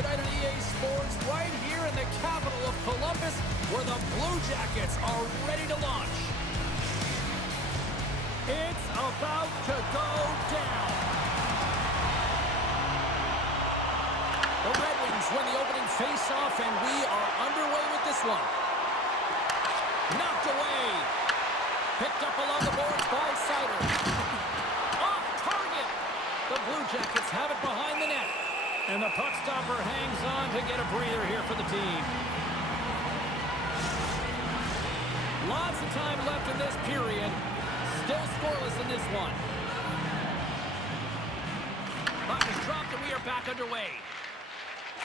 tonight on EA Sports, right here in the capital of Columbus, where the Blue Jackets are ready to launch. It's about to go down. The Red Wings win the opening face-off, and we are underway with this one. Knocked away. Picked up along the boards by Sider. Off target. The Blue Jackets have it behind the net. And the puck stopper hangs on to get a breather here for the team. Lots of time left in this period. Still scoreless in this one. Puck is dropped and we are back underway.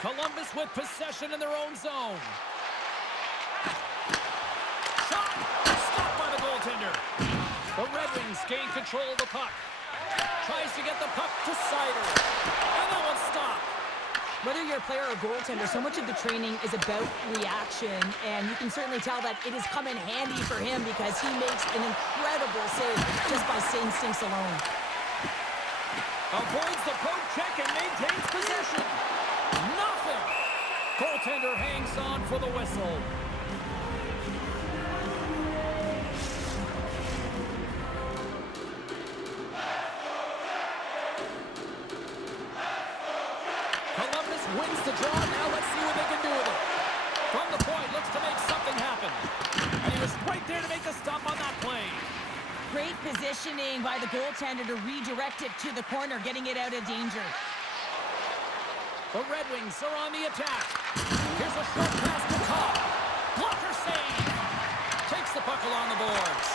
Columbus with possession in their own zone. Shot! Stopped by the goaltender. The Red Wings gain control of the puck. Tries to get the puck to Sider. And that one's stopped. Whether you're a player or a goaltender, so much of the training is about reaction, and you can certainly tell that it has come in handy for him because he makes an incredible save just by instincts alone. Avoids the poke check and maintains possession. Nothing. Goaltender hangs on for the whistle. Wins the draw. Now let's see what they can do with it. From the point, looks to make something happen. And he was right there to make the stop on that play. Great positioning by the goaltender to redirect it to the corner, getting it out of danger. The Red Wings are on the attack. Here's a short pass to Cobb. Blocker save. Takes the puck along the boards.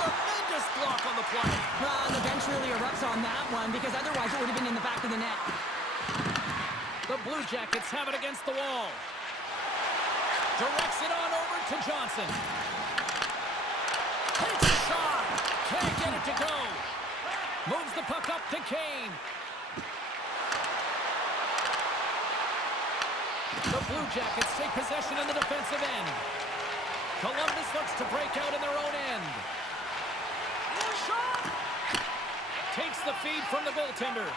Tremendous block on the play. Well, the bench really erupts on that one because otherwise it would have been in the back of the net. The Blue Jackets have it against the wall. Directs it on over to Johnson. Takes a shot. Can't get it to go. Moves the puck up to Kane. The Blue Jackets take possession in the defensive end. Columbus looks to break out in their own end. Shot! Takes the feed from the goaltender.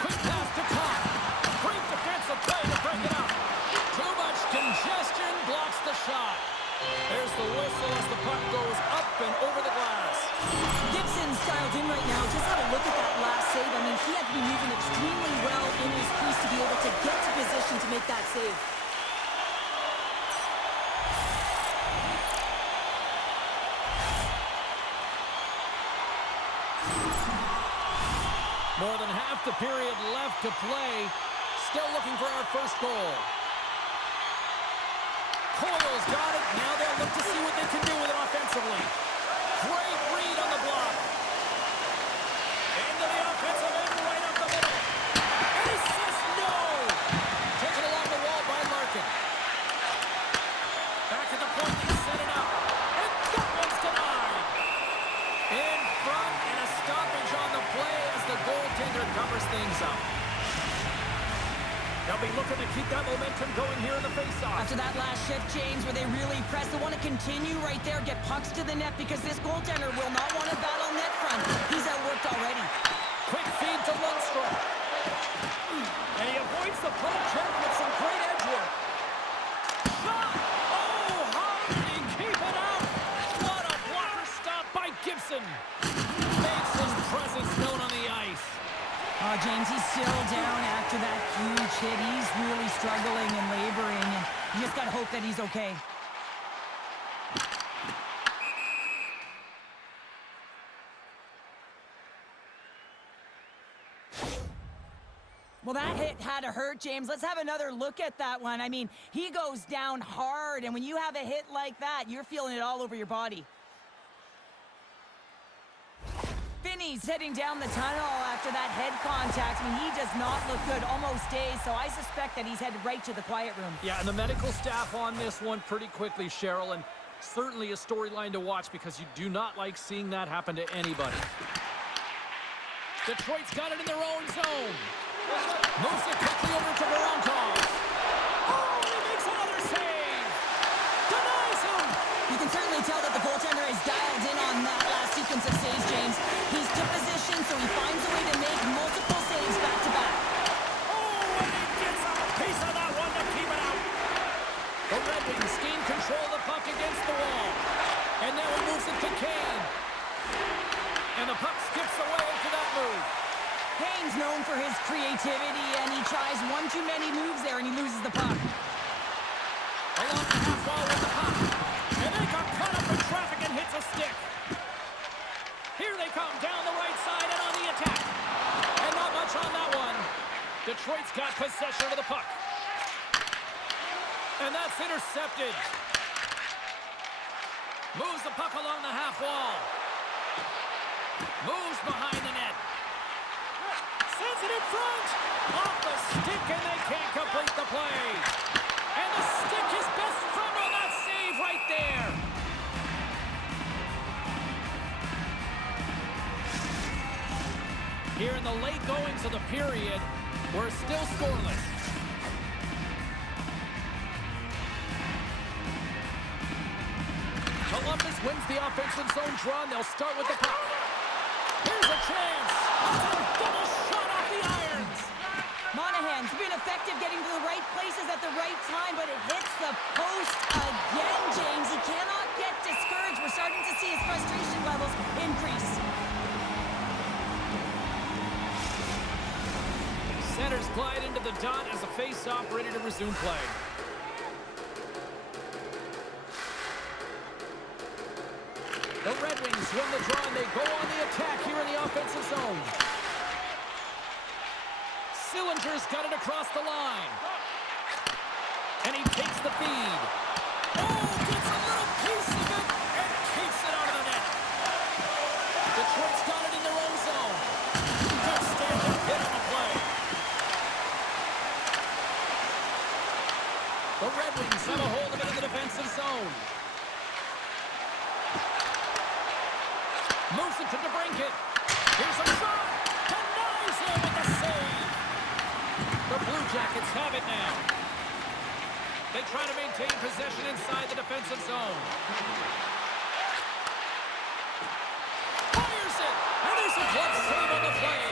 Quick pass to Cobb. Great defensive play to break it up. Too much congestion blocks the shot. There's the whistle as the puck goes up and over the glass. Gibson's dialed in right now. Just have a look at that last save. I mean, he had to be moving extremely well in his crease to be able to get to position to make that save. More than half the period left to play. Still looking for our first goal. Coyle's got it. Now they'll look to see what they can do with it offensively. Great read on the block. Into the offensive end, right up the middle. And he says no. Taken along the wall by Larkin. Back at the point, they set it up. And that one's denied. In front, and a stoppage on the play as the goaltender covers things up. They'll be looking to keep that momentum going here in the faceoff. After that last shift, James, where they really press, they want to continue right there, get pucks to the net, because this goaltender will not want to battle net front. He's outworked already. Quick feed to Lundstrom. And he avoids the poke check with some great edge work. Shot! Oh, how did he keep it out? What a blocker stop by Gibson. Makes his presence known on the ice. Oh, James, he's still down after that huge hit. He's really struggling and laboring, and you just got to hope that he's okay. Well, that hit had to hurt, James. Let's have another look at that one. I mean, he goes down hard, and when you have a hit like that, you're feeling it all over your body. Finney's heading down the tunnel after that head contact. I mean, he does not look good, almost dazed, so I suspect that he's headed right to the quiet room. Yeah, and the medical staff on this one pretty quickly, Cheryl, and certainly a storyline to watch because you do not like seeing that happen to anybody. Detroit's got it in their own zone. Moves it quickly over to Voronkov. Oh, he makes another save. Denies him. You can certainly tell that the goaltender is dialed in on that last sequence of saves, James. He's to position, so he finds a way to make multiple saves back-to-back. Oh, and he gets a piece control the puck against the wall. And now he moves it to Kane. And the puck skips away after that move. Kane's known for his creativity, and he tries one too many moves there, and he loses the puck. Along the half wall with the puck. And they got caught up in traffic and hits a stick. Here they come down the right side and on the attack. And not much on that one. Detroit's got possession of the puck. And that's intercepted. Moves the puck along the half wall. Moves behind the net. Sends it in front. Off the stick, and they can't complete the play. And the stick is best friend on that save right there. Here in the late goings of the period, we're still scoreless. Columbus wins the offensive zone draw, and they'll start with the puck. Here's a chance. That's a double shot off the irons. Monahan's been effective getting to the right places at the right time, but it hits the post again, James. He cannot get discouraged. We're starting to see his frustration levels increase. Centers glide into the dot as a face-off ready to resume play. The Red Wings win the draw, and they go on the attack here in the offensive zone. Sillinger's got it across the line. And he takes the feed. Oh, gets a little piece of it and keeps it out of the net. Detroit's got it in their own zone. Good stand-up hit on the play. The Red Wings have a hold of it in the defensive zone. Moves it to DeBrincat. Here's a shot. Denies him with the save. The Blue Jackets have it now. They try to maintain possession inside the defensive zone. Fires it. And there's a glove save on the play.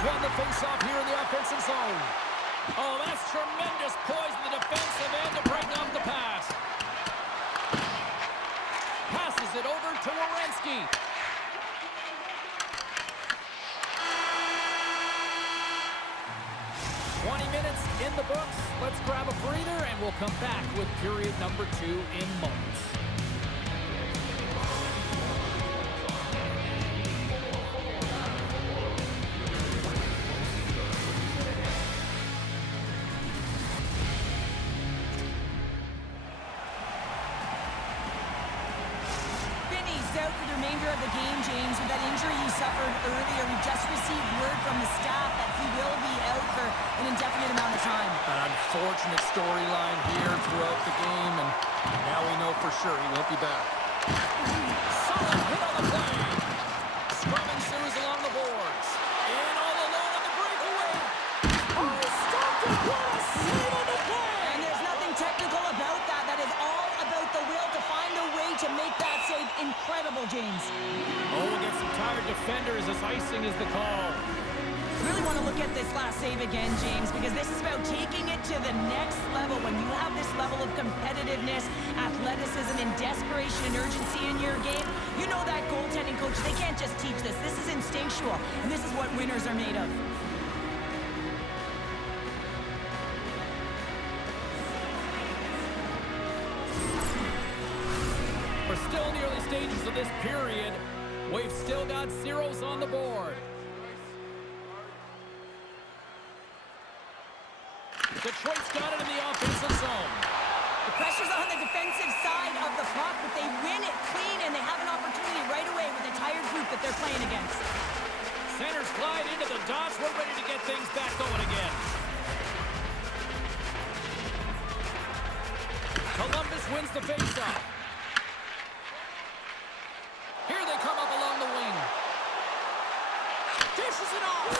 Won the face-off here in the offensive zone. Oh, that's tremendous poise in the defensive end to break up the pass. Passes it over to Werenski. Minutes in the books. Let's grab a breather, and we'll come back with period number 2 in moments. Out for the remainder of the game, James. With that injury he suffered earlier, we just received word from the staff that he will be out for an indefinite amount of time. An unfortunate storyline here throughout the game, and now we know for sure he won't be back. Solid hit on the play. Scrum ensues along the boards. In all alone on the breakaway. Oh, stopped it. What a save on the play. And there's nothing technical about that. That is all about the will to find a way to make that save incredible, James. Oh, against some tired defenders as icing is the call. Really want to look at this last save again, James, because this is about taking it to the next level. When you have this level of competitiveness, athleticism, and desperation and urgency in your game, you know that goaltending coach, they can't just teach this. This is instinctual, and this is what winners are made of. We're still in the early stages of this period. We've still got zeros on the board. Detroit's got it in the offensive zone. The pressure's on the defensive side of the puck, but they win it clean, and they have an opportunity right away with a tired group that they're playing against. Centers glide into the dots. We're ready to get things back going again. Columbus wins the faceoff. Here they come up along the wing. Dishes it off.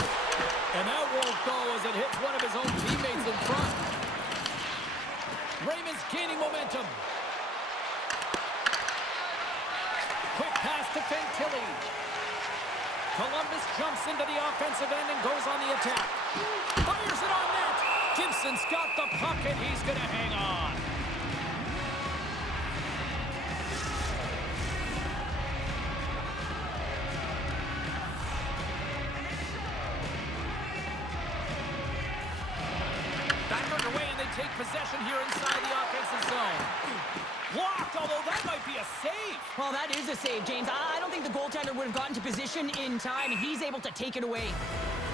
And that won't go as it hits one of his own teammates in front. Raymond's gaining momentum. Quick pass to Fantilli. Columbus jumps into the offensive end and goes on the attack. Fires it on net. Gibson's got the puck, and he's going to hang on. Back underway, and they take possession here inside the offensive zone. Blocked, although that might be a save. Well, that is a save, James. I don't think the goaltender would have gotten to position in time, and he's able to take it away.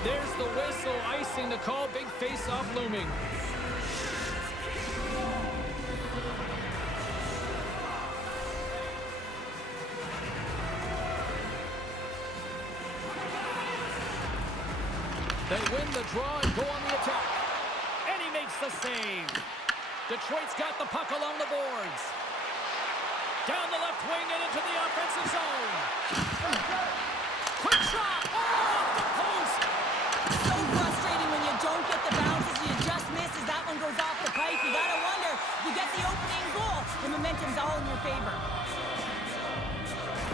There's the whistle, icing the call, big face-off looming. They win the draw and go on the attack. And he makes the save. Detroit's got the puck along the boards. Down the left wing and into the offensive zone. Quick shot! Oh, off the post! So frustrating when you don't get the bounces, you just miss as that one goes off the pipe. You gotta wonder, you get the opening goal, the momentum's all in your favor.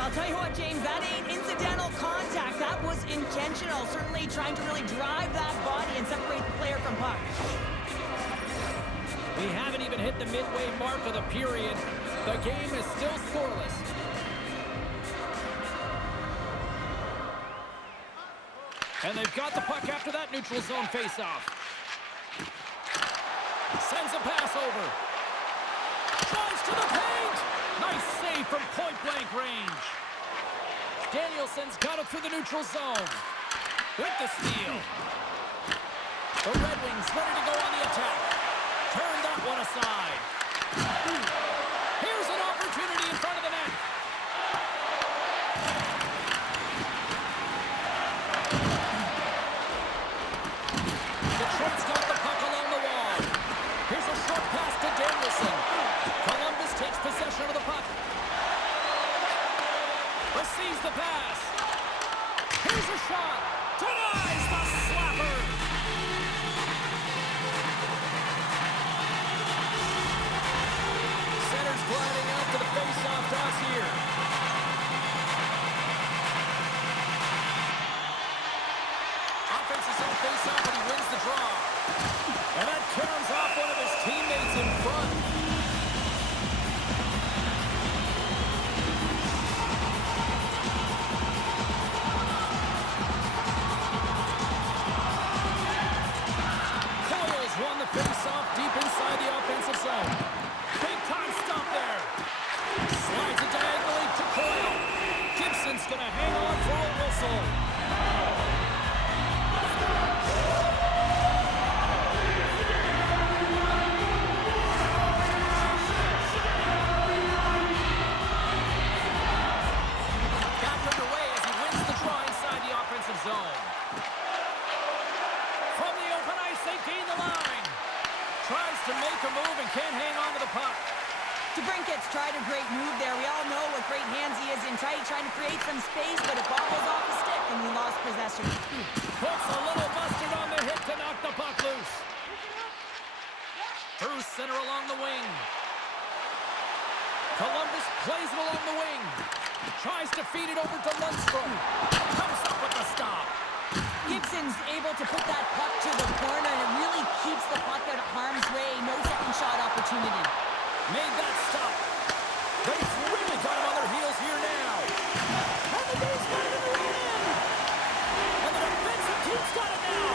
I'll tell you what, James, that ain't incidental contact. That was intentional, certainly trying to really drive that body and separate the player from puck. We haven't even hit the midway mark of the period. The game is still scoreless. And they've got the puck after that neutral zone faceoff. Sends a pass over. Drives to the paint! Nice save from point-blank range. Danielson's got it through the neutral zone. With the steal. The Red Wings ready to go on the attack. Turn that one aside. Here's an opportunity in front of the net. Detroit's got the puck along the wall. Here's a short pass to Danielson. Columbus takes possession of the puck. Receives the pass. Here's a shot. Denies the slapper. Center's gliding out to the face-off toss here. Offense is on face-off, and he wins the draw. And that comes off one of his teammates in front. Coyle's won the face-off deep inside the offensive zone. Big time stop there. Slides it diagonally to Coyle. Gibson's going to hang on for a whistle. Back underway as he wins the draw inside the offensive zone. From the open ice, they gain the line. Tries to make a move and can't hang on to the puck. DeBrincat's tried a great move there. We all know what great hands he is in tight, trying to create some space, but it bobbles off the stick and he lost possession. Puts a little mustard on the hit to knock the puck loose. Through center along the wing. Columbus plays it along the wing. Tries to feed it over to Lundstrom. Comes up with the stop. Gibson's able to put that puck to the corner, and it really keeps the puck out of harm's way. No second shot opportunity. Made that stop. They've really got him on their heels here now. And the Blues got it in the right end. And the defensive team's got it now.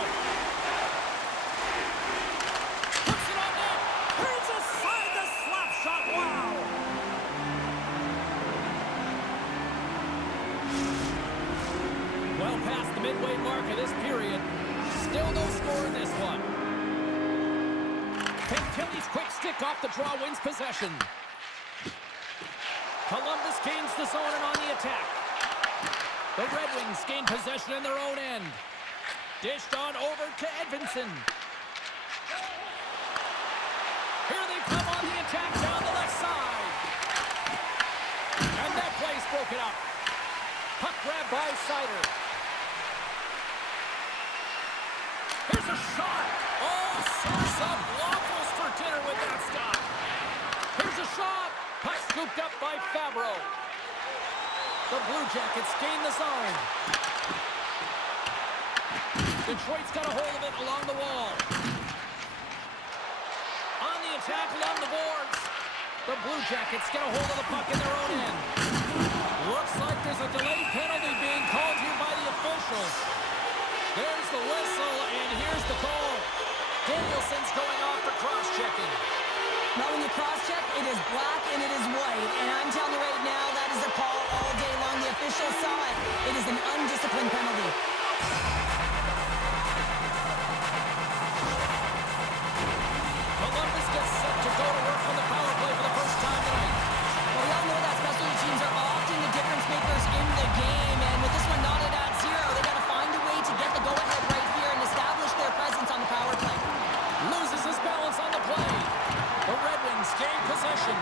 Puts it on net. Turns aside the slap shot. Wow. Well past the midway mark of this period. Still no score in this one. Fantilli's quick stick off the draw wins possession. Columbus gains the zone and on the attack. The Red Wings gain possession in their own end. Dished on over to Edvinsson. Here they come on the attack down the left side. And that play's broken up. Puck grab by Sider. Here's a shot. Oh, serves up waffles for dinner with that stop. Here's a shot. Puck scooped up by Fabro. The Blue Jackets gain the zone. Detroit's got a hold of it along the wall. On the attack along the boards. The Blue Jackets get a hold of the puck in their own end. Looks like there's a delayed penalty being called here by the officials. There's the whistle, and here's the call. Danielson's going off for cross-checking. Now when you cross-check, it is black and it is white. And I'm telling you right now, that is a call all day long. The officials saw it. It is an undisciplined penalty. Columbus gets set to go to work on the power play for the first time tonight. Well, we all know that special teams are often the difference makers in the game. And with this one knotted at 0, they got to find a way to get the go-ahead right here and establish their presence on the power play. Loses his balance on the play. The Red Wings gain possession.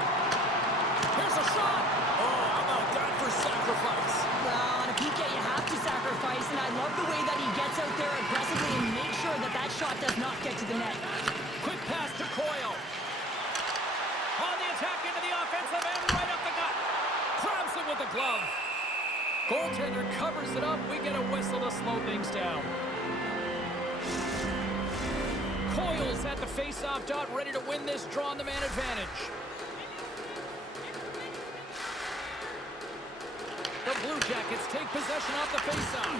Here's a shot. Oh, how about that for sacrifice? Well, on a PK, you have to sacrifice, and I love the way that he gets out there aggressively and makes sure that that shot does not get to the net. Quick pass to Coyle. On the attack into the offensive end, right up the gut. Grabs it with the glove. Goaltender covers it up. We get a whistle to slow things down. Coyle's at the face-off dot, ready to win this draw on the man advantage. The Blue Jackets take possession off the face-off.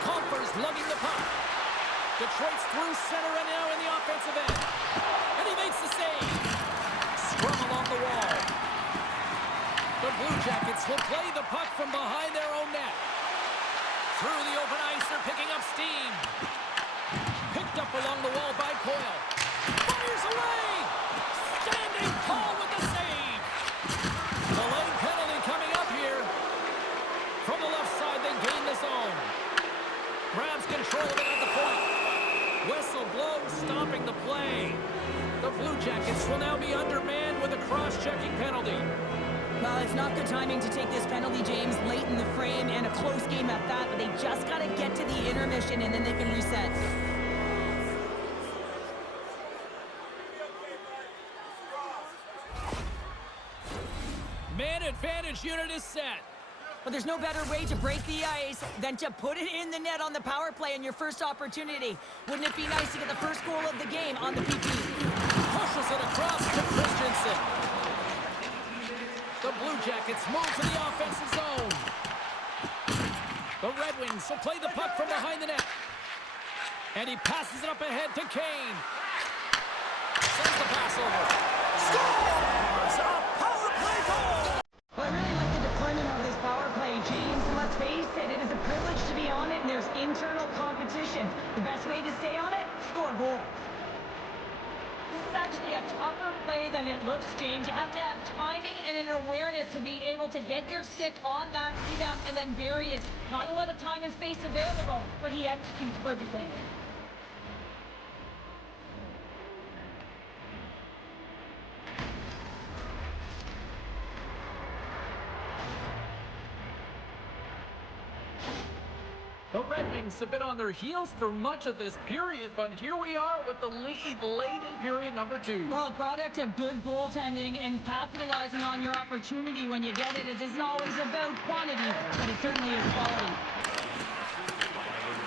Compher's lugging the puck. Detroit's through center and now in the offensive end. And he makes the save. Scrum along the wall. The Blue Jackets will play the puck from behind their own net. Through the open ice, they're picking up steam. Picked up along the wall by Coyle. Fires away! Standing tall with the save. Delayed penalty coming up here. From the left side, they gain the zone. Grabs control of it at the point. Whistle blows, stopping the play. The Blue Jackets will now be undermanned with a cross-checking penalty. Well, it's not good timing to take this penalty, James, late in the frame and a close game at that, but they just got to get to the intermission and then they can reset. Man advantage unit is set. But there's no better way to break the ice than to put it in the net on the power play on your first opportunity. Wouldn't it be nice to get the first goal of the game on the PP? Pushes it across to Christensen. The Blue Jackets move to the offensive zone. The Red Wings will play the puck from behind the net. And he passes it up ahead to Kane. Sends the pass over. Scores! A power play goal! Well, I really like the deployment of this power play, James. And let's face it, it is a privilege to be on it, and there's internal competition. The best way to stay on it? Score a goal. This is actually a tougher play than it looks, James. You have to have timing and an awareness to be able to get your stick on that rebound and then bury it. Not a lot of time and space available, but he executes perfectly. The Red Wings have been on their heels for much of this period, but here we are with the lead late in period number 2. Well, a product of good goaltending and capitalizing on your opportunity when you get it. It isn't always about quantity, but it certainly is quality.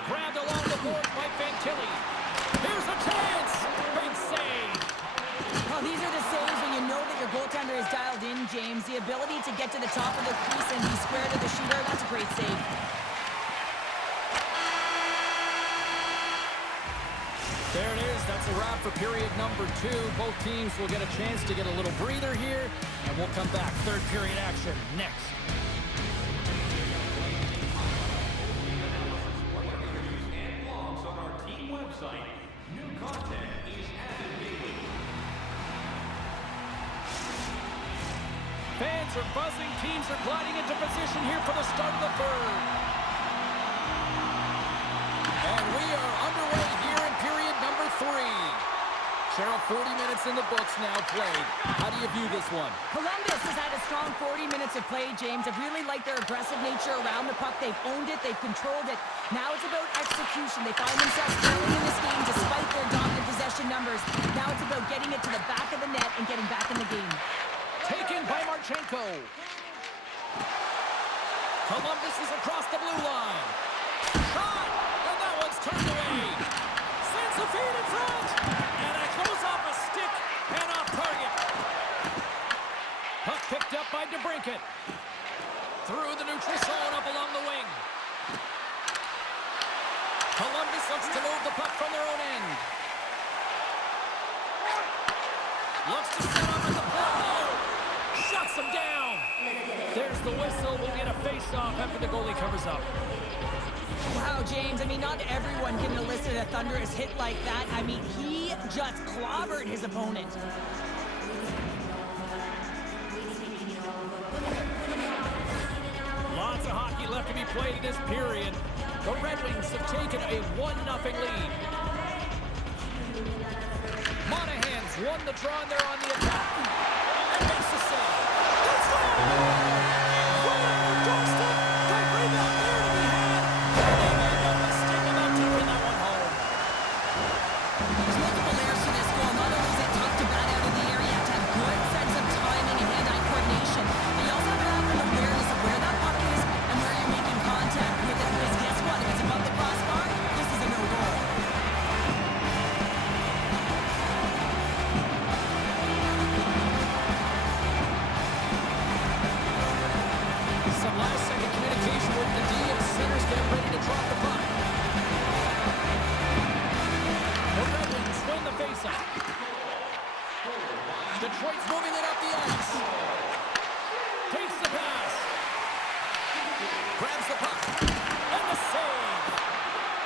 Grabbed along the boards by Fantilli. Here's a chance! Big save! Well, these are the saves when you know that your goaltender is dialed in, James. The ability to get to the top of the crease and be square to the shooter, that's a great save. There it is. That's a wrap for period number 2. Both teams will get a chance to get a little breather here, and we'll come back. Third period action next. On our team website, new content is added daily. Fans are buzzing. Teams are gliding into position here for the start of the third. And we are underway here in period number 3. Cheryl, 40 minutes in the books now played. How do you view this one? Columbus has had a strong 40 minutes of play, James. I've really liked their aggressive nature around the puck. They've owned it. They've controlled it. Now it's about execution. They find themselves trailing in this game despite their dominant possession numbers. Now it's about getting it to the back of the net and getting back in the game. Taken by Marchenko. Columbus is across the blue line. Shot! And that one's turned away. Sends the feed in front. And it goes off a stick and off target. Puck picked up by DeBrincat. Through the neutral zone up along the wing. Columbus looks to move the puck from their own end. Looks to set up at the point. Shuts them down. There's the whistle. We'll get a face-off after the goalie covers up. Wow, James, I mean, not everyone can elicit a thunderous hit like that. I mean, he just clobbered his opponent. Lots of hockey left to be played in this period. The Red Wings have taken a 1-0 lead. Monahan's won the draw and they're on the attack. And makes the save. Let's go! Right on the doorstep. Great rebound there to be had. And they made no mistake about taking that one home. There's multiple layers to this goal. Not only is it tough to bat out in the area, you have to have good sense of timing and hand-eye coordination. But you also have to have an awareness of where that puck is and where you're making contact with it. Because guess what? If it's above the crossbar, this is a no-goal. Some last-second communication with the D as centers get ready to drop the puck. The Red Wings win the faceoff. Detroit's moving it up the ice. Takes the pass. Grabs the puck. And the save.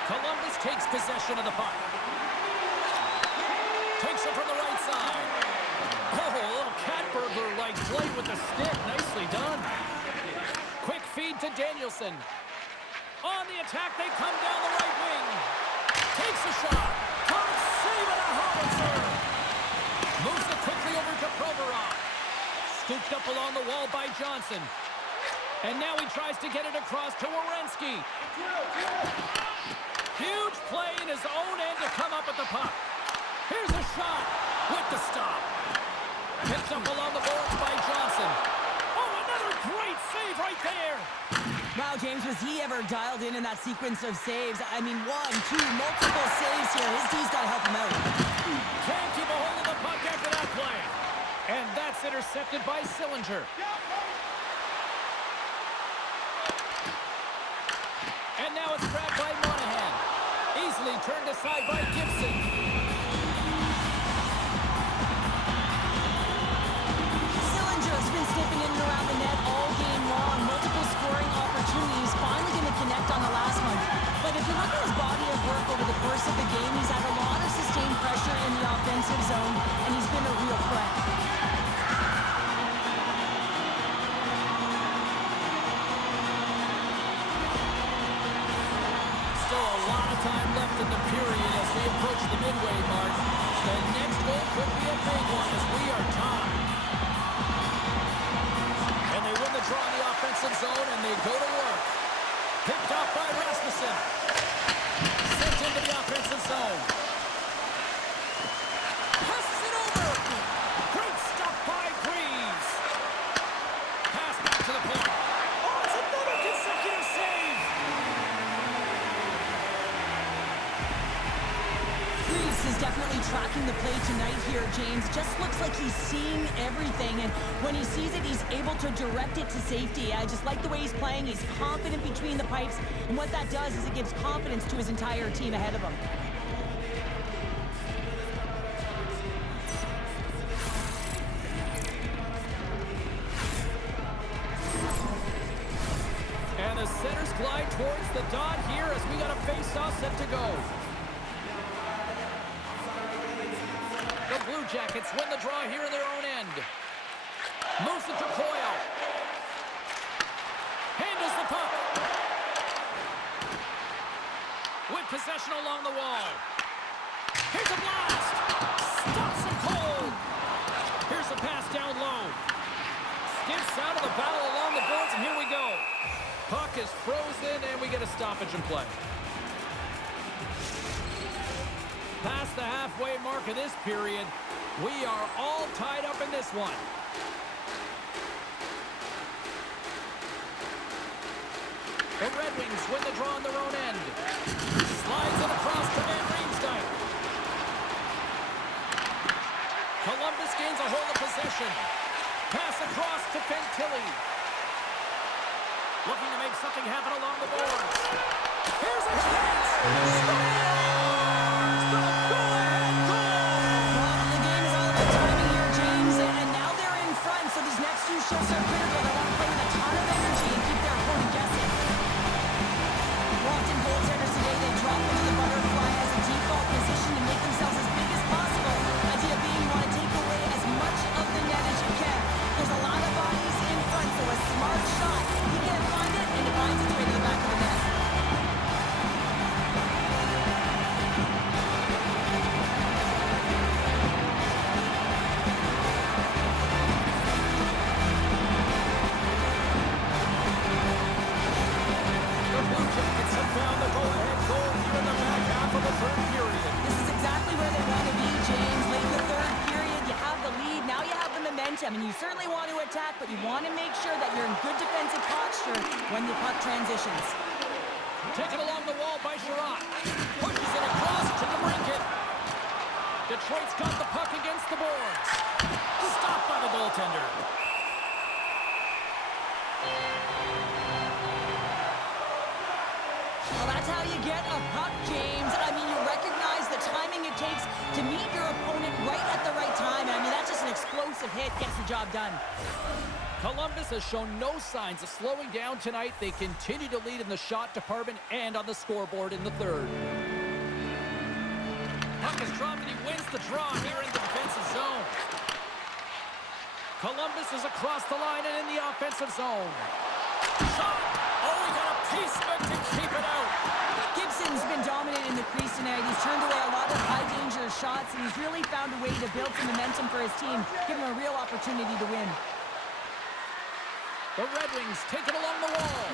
Columbus takes possession of the puck. Takes it from the right side. Oh, a little cat burglar-like play with the stick. Nicely done. Quick feed to Danielson. On the attack, they come down the right wing. Takes a shot. Can't save it, a howitzer. Moves it quickly over to Provorov. Scooped up along the wall by Johnson. And now he tries to get it across to Werenski. Huge play in his own end to come up with the puck. Here's a shot with the stop. Picked up along the boards by Johnson. Oh, another great save right there. Wow, James, was he ever dialed in that sequence of saves? I mean, 1, 2, multiple saves here. His D's got to help him out. Can't keep a hold of the puck after that play. And that's intercepted by Sillinger. And now it's grabbed by Monahan. Easily turned aside by Gibson. Sillinger's been sniffing in and around the net all game long. Multiple scoring opportunities. Finally going to connect on the last one. But if you look at his body of work over the course of the game, he's had a lot of sustained pressure in the offensive zone, and he's been a real threat. Still a lot of time left in the period as we approach the midway mark. The next goal could be a big one as we are tied. And they win the draw in the offensive zone and they go to work. Picked off by Rasmussen. Sent into the offensive zone. Passes it over. Great stop by Greaves. Pass back to the point. Oh, it's another consecutive save. Greaves is definitely tracking the play tonight here, James. Just looks like he's seeing everything, and when he sees it, he's able to direct it to safety. I just like the way he's playing. He's confident between the pipes, and what that does is it gives confidence to his entire team ahead of him. And the centers glide towards the dot here as we got a face-off set to go. The Blue Jackets win the draw here in their own end. Moves it to Coyle. Handles the puck. With possession along the wall. Here's a blast. Stops him cold. Here's a pass down low. Skips out of the battle along the boards, and here we go. Puck is frozen, and we get a stoppage in play. Past the halfway mark of this period, we are all tied up in this one. The Red Wings win the draw on their own end. Slides it across to Van Riemsdyk. Columbus gains a hold of possession. Pass across to Fantilli. Looking to make something happen along the boards. Here's a chance! Scores! The go-ahead goal! Well, the game is all about timing here, James, and now they're in front, so these next few shifts are critical. They want to play with a ton of energy and keep their opponent guessing. Often goaltenders today, they drop into the butterfly as a default position to make themselves as big as possible. Idea being you want to take away as much of the net as you can. There's a lot of bodies in front, so a smart shot. You can't find it, and it finds its way to the back of the net. The Blue Jackets have found the go-ahead goal here in the back half of the third period. This is exactly where they want to be, James. Late in the third period, you have the lead. Now you have the momentum, and you certainly want to attack, but you want to make sure that you're in good defensive posture when the puck transitions. Taken along the wall by Sherratt. Pushes it across to DeBrincat. Detroit's got the puck against the boards. Stopped by the goaltender. Well, that's how you get a puck, James. I mean, you recognize the timing it takes to meet your opponent right at the right time. I mean, that's just an explosive hit. Gets the job done. Columbus has shown no signs of slowing down tonight. They continue to lead in the shot department and on the scoreboard in the third. Puck is dropped and he wins the draw here in the defensive zone. Columbus is across the line and in the offensive zone. Shot! Oh, he got a piece of it to keep it out. Gibson's been dominant in the crease tonight. He's turned away a lot of high-danger shots, and he's really found a way to build some momentum for his team, give him a real opportunity to win. The Red Wings take it along the wall.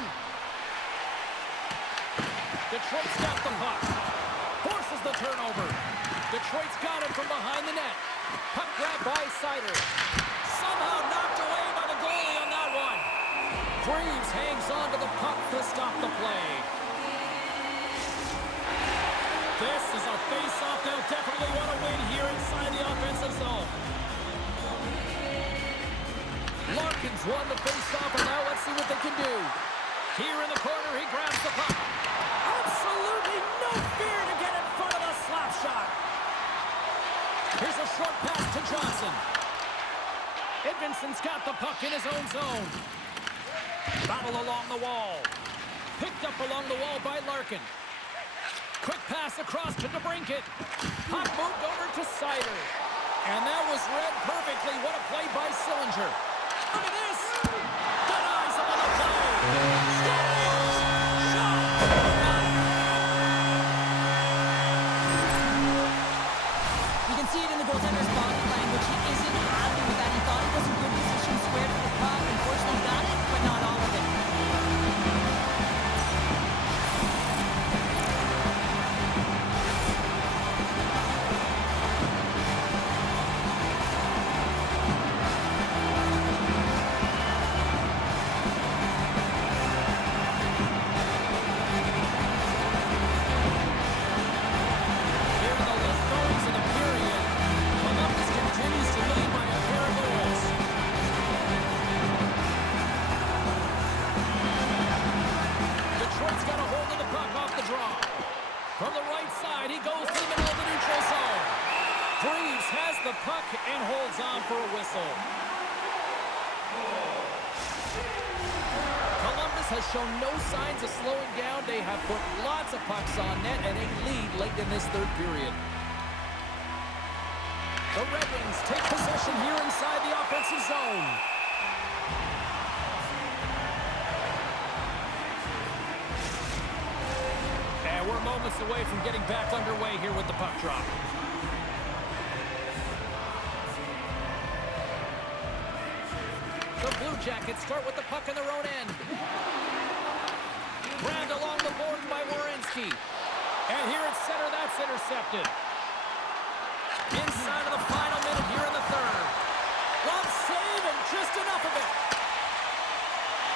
Detroit's got the puck. Forces the turnover. Detroit's got it from behind the net. Puck grab by Sider. Somehow knocked away by the goalie on that one. Greaves hangs on to the puck to stop the play. This is a face-off they'll definitely want to win here inside the offensive zone. Larkin's won the face-off, and now let's see what they can do. Here in the corner, he grabs the puck. Absolutely no fear to get in front of a slap shot. Here's a short pass to Johnson. Edvinson's got the puck in his own zone. Battle along the wall. Picked up along the wall by Larkin. Quick pass across to DeBrincat. Puck moved over to Sider. And that was read perfectly. What a play by Sillinger. Look at this! Denies him on the play! Scores! Shot! You can see it in the goaltender's body language. He isn't happy with that. He thought he was in good position, squared for the puck. Unfortunately, got it, but not all of it. From the right side, he goes to the middle of the neutral zone. Greaves has the puck and holds on for a whistle. Columbus has shown no signs of slowing down. They have put lots of pucks on net and a lead late in this third period. The Red Wings take possession here inside the offensive zone. And we're moments away from getting back underway here with the puck drop. The Blue Jackets start with the puck in their own end. Grabbed along the boards by Werenski. And here at center, that's intercepted. Inside of the final minute here in the third. Glove save and just enough of it.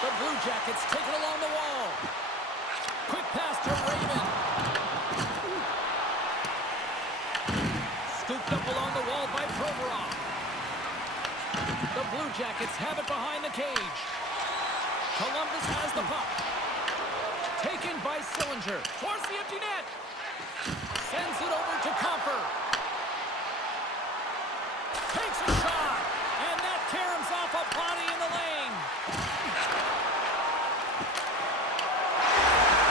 The Blue Jackets take it along the wall. Jackets have it behind the cage. Columbus has the puck. Taken by Sillinger. Towards the empty net. Sends it over to Comfer. Takes a shot. And that caroms off a body in the lane.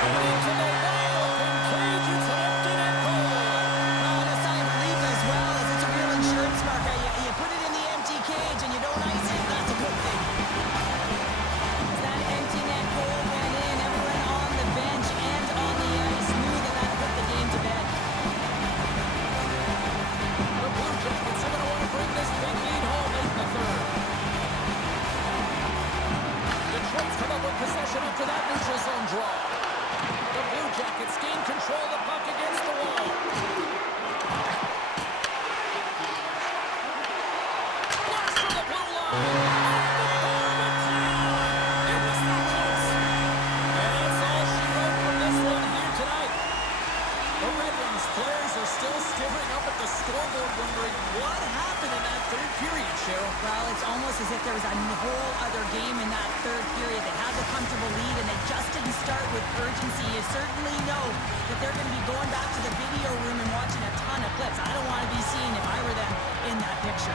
And into the wide open cage. It's an empty net goal. Oh, and a sign of relief as well, as it's a real insurance marker. You put it in the empty cage and you don't ice it, that's a good thing. As that empty net goal went in, everyone on the bench and on the ice knew that that put the game to bed. The Blue Jackets are going to want to bring this big lead home late in the third. Detroit's come up with possession after that neutral zone draw. The Blue Jackets gain control of the puck against the wall. Blast from the blue line. Off the bar with Cloud. It was that close. And that's all she wrote from this one here tonight. The Red Wings players are still staring up at the scoreboard wondering what happened in that third period, Cheryl. Well, it's almost as if there was a whole other game in that third period. They had the comfortable lead, and they just didn't start with urgency. You certainly know that they're going to be going back to the video room and watching a ton of clips. I don't want to be seen if I were them in that picture.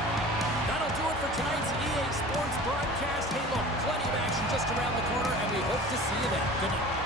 That'll do it for tonight's EA Sports broadcast. Hey, look, plenty of action just around the corner, and we hope to see you then. Good night.